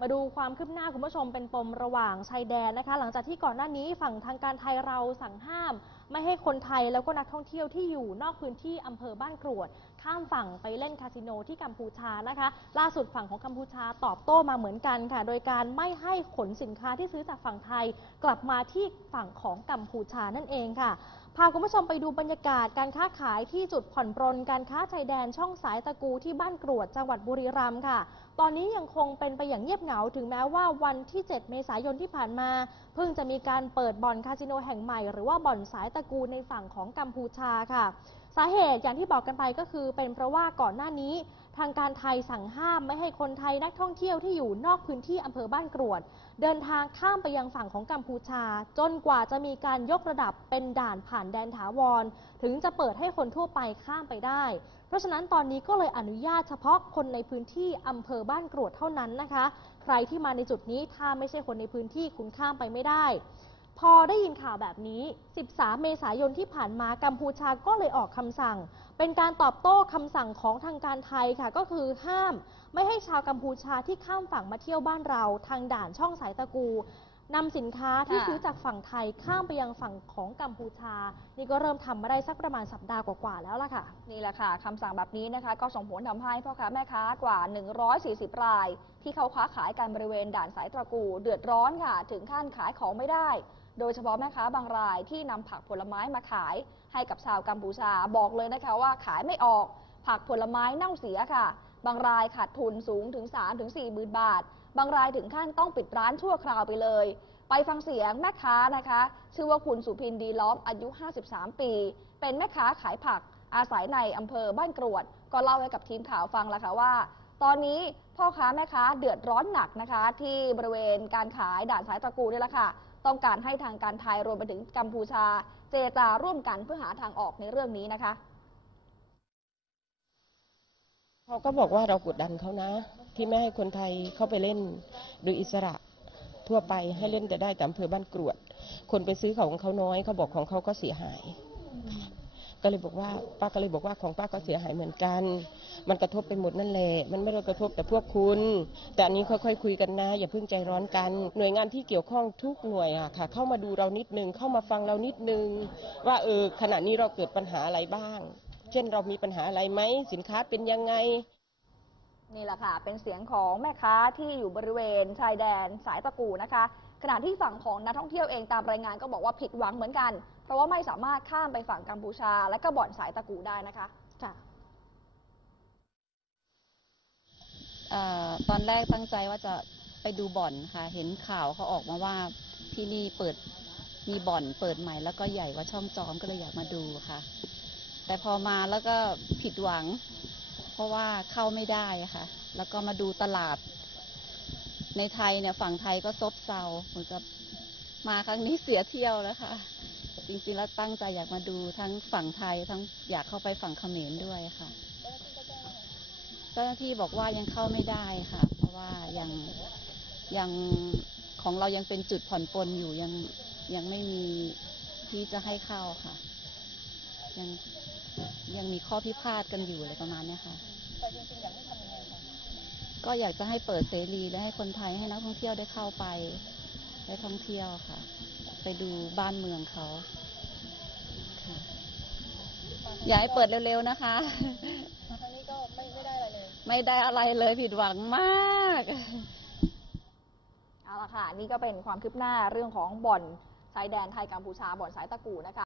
มาดูความคืบหน้าคุณผู้ชมเป็นปมระหว่างชายแดนนะคะ หลังจากที่ก่อนหน้านี้ฝั่งทางการไทยเราสั่งห้าม ไม่ให้คนไทยแล้วก็นักท่องเที่ยวที่อยู่นอกพื้นที่อำเภอบ้านกรวด ข้ามฝั่งไปเล่นคาสิโนที่กัมพูชานะคะ ล่าสุดฝั่งของกัมพูชาตอบโต้มาเหมือนกันค่ะ โดยการไม่ให้ขนสินค้าที่ซื้อจากฝั่งไทย กลับมาที่ฝั่งของกัมพูชานั่นเองค่ะ พาคุณผู้ชมไปดูบรรยากาศการค้าขายที่จุดผ่อนปรนการค้าชายแดนช่องสายตะกูที่บ้านกรวดจังหวัดบุรีรัมย์ค่ะ ตอนนี้ยังคงเป็นไปอย่างเงียบเหงาถึงแม้ว่าวันที่ 7 เมษายนที่ผ่านมา เพิ่งจะมีการเปิดบ่อนคาสิโนแห่งใหม่หรือว่าบ่อนสายตะกูในฝั่งของกัมพูชาค่ะ สาเหตุอย่างที่บอกกันไปก็คือ เป็นเพราะว่าก่อนหน้านี้ ทางการไทยสั่งห้ามไม่ให้คนไทยนักท่องเที่ยวที่อยู่นอกพื้นที่อำเภอบ้านกรวด เดินทางข้ามไปยังฝั่งของกัมพูชา จนกว่าจะมีการยกระดับเป็นด่านผ่านแดนถาวร ถึงจะเปิดให้คนทั่วไปข้ามไปได้ เพราะฉะนั้นตอนนี้ก็เลยอนุญาตเฉพาะคนในพื้นที่อำเภอบ้านกรวดเท่านั้นนะคะ ใครที่มาในจุดนี้ถ้าไม่ใช่คนในพื้นที่คุณข้ามไปไม่ได้ พอได้ยินข่าวแบบนี้ 13 เมษายนที่ผ่านมากัมพูชาก็เลยออกคำสั่ง เป็นการตอบโต้คำสั่งของทางการไทยค่ะ ก็คือห้าม ไม่ให้ชาวกัมพูชาที่ข้ามฝั่งมาเที่ยวบ้านเรา ทางด่านช่องสายตะกู นำสินค้าที่ค่ะซื้อจากฝั่งไทยข้ามไปยังฝั่งของกัมพูชา นี่ก็เริ่มทำมาได้สักประมาณสัปดาห์กว่าๆแล้วล่ะค่ะ นี่แหละค่ะคำสั่งแบบนี้นะคะ ก็ส่งผลทำให้พ่อค้าแม่ค้ากว่า 140 ราย ที่เขาค้าขายกันบริเวณด่านสายตะกูเดือดร้อนค่ะ ถึงขั้นขายของไม่ได้ โดยเฉพาะแม่ค้าบางรายที่นำผักผลไม้มาขายให้กับชาวกัมพูชาบอกเลยนะคะว่าขายไม่ออก ผักผลไม้เน่าเสียค่ะ บางรายขาดทุนสูงถึง3ถึง4หมื่นบาท บางรายถึงขั้นต้องปิดร้านชั่วคราวไปเลย ไปฟังเสียงแม่ค้านะคะ ชื่อว่าคุณสุพินดีล้อมอายุ 53 ปี เป็นแม่ค้าขายผัก อาศัยในอำเภอบ้านกรวด ก็เล่าให้กับทีมข่าวฟังแล้วค่ะว่า ตอนนี้พ่อค้าแม่ค้าเดือดร้อนหนักนะคะ ที่บริเวณการขายด่านสายตะกูนี่แหละค่ะต้องการให้ทางการไทยรวมไปถึงกัมพูชา เจรจาร่วมกันเพื่อหาทางออกในเรื่องนี้นะคะเขาก็บอกว่าเรากดดันเขานะ ที่ไม่ให้คนไทยเข้าไปเล่นโดยอิสระทั่วไปให้เล่นแต่ได้แต่อำเภอบ้านกรวด คนไปซื้อของเขาน้อยเขาบอกของเขาก็เสียหาย ก็เลยบอกว่าป้าก็เลยบอกว่าของป้าก็เสียหายเหมือนกัน มันกระทบไปหมดนั่นแหละ มันไม่ได้กระทบแต่พวกคุณ แต่อันนี้ค่อยๆคุยกันนะ อย่าเพิ่งใจร้อนกัน หน่วยงานที่เกี่ยวข้องทุกหน่วยอะค่ะ เข้ามาดูเรานิดนึง เข้ามาฟังเรานิดนึง ว่าเออขณะนี้เราเกิดปัญหาอะไรบ้าง เช่นเรามีปัญหาอะไรไหมสินค้าเป็นยังไง นี่แหละค่ะ เป็นเสียงของแม่ค้าที่อยู่บริเวณชายแดนสายตะกูนะคะ ขณะที่ฝั่งของนักท่องเที่ยวเองตามรายงานก็บอกว่าผิดหวังเหมือนกัน เพราะว่าไม่สามารถข้ามไปฝั่งกัมพูชา และก็บ่อนสายตะกูได้นะคะค่ะเออตอนแรกตั้งใจว่าจะไปดูบ่อนค่ะ เห็นข่าวเขาออกมาว่าที่นี่เปิดมีบ่อนเปิดใหม่แล้วก็ใหญ่กว่าช่องจอมก็เลยอยากมาดูค่ะ แต่พอมาแล้วก็ผิดหวัง เพราะว่าเข้าไม่ได้ค่ะ แล้วก็มาดูตลาด ในไทยเนี่ยฝั่งไทยก็ซบเซาเหมือนกับมาครั้งนี้เสียเที่ยวแล้วค่ะ จริงๆแล้วตั้งใจอยากมาดูทั้งฝั่งไทยทั้งอยากเข้าไปฝั่งเขมรด้วยค่ะเจ้าหน้าที่บอกว่ายังเข้าไม่ได้ค่ะ เพราะว่ายังยังของเรายังเป็นจุดผ่อนปลนอยู่ยังยังไม่มีที่จะให้เข้าค่ะ ยังยังมีข้อพิพาทกันอยู่อะไรประมาณเนี้ยค่ะก็อยากจะให้เปิดเสรีและให้คนไทยให้นักท่องเที่ยวได้เข้าไปได้ท่องเที่ยวค่ะ ไปดูบ้านเมืองเขาค่ะอยากให้เปิดเร็วๆนะคะไม่ได้อะไรเลยผิดหวังมาก เอาละค่ะ นี่ก็เป็นความคืบหน้าเรื่องของบ่อนชายแดนไทยกัมพูชาบ่อนสายตะกูนะคะ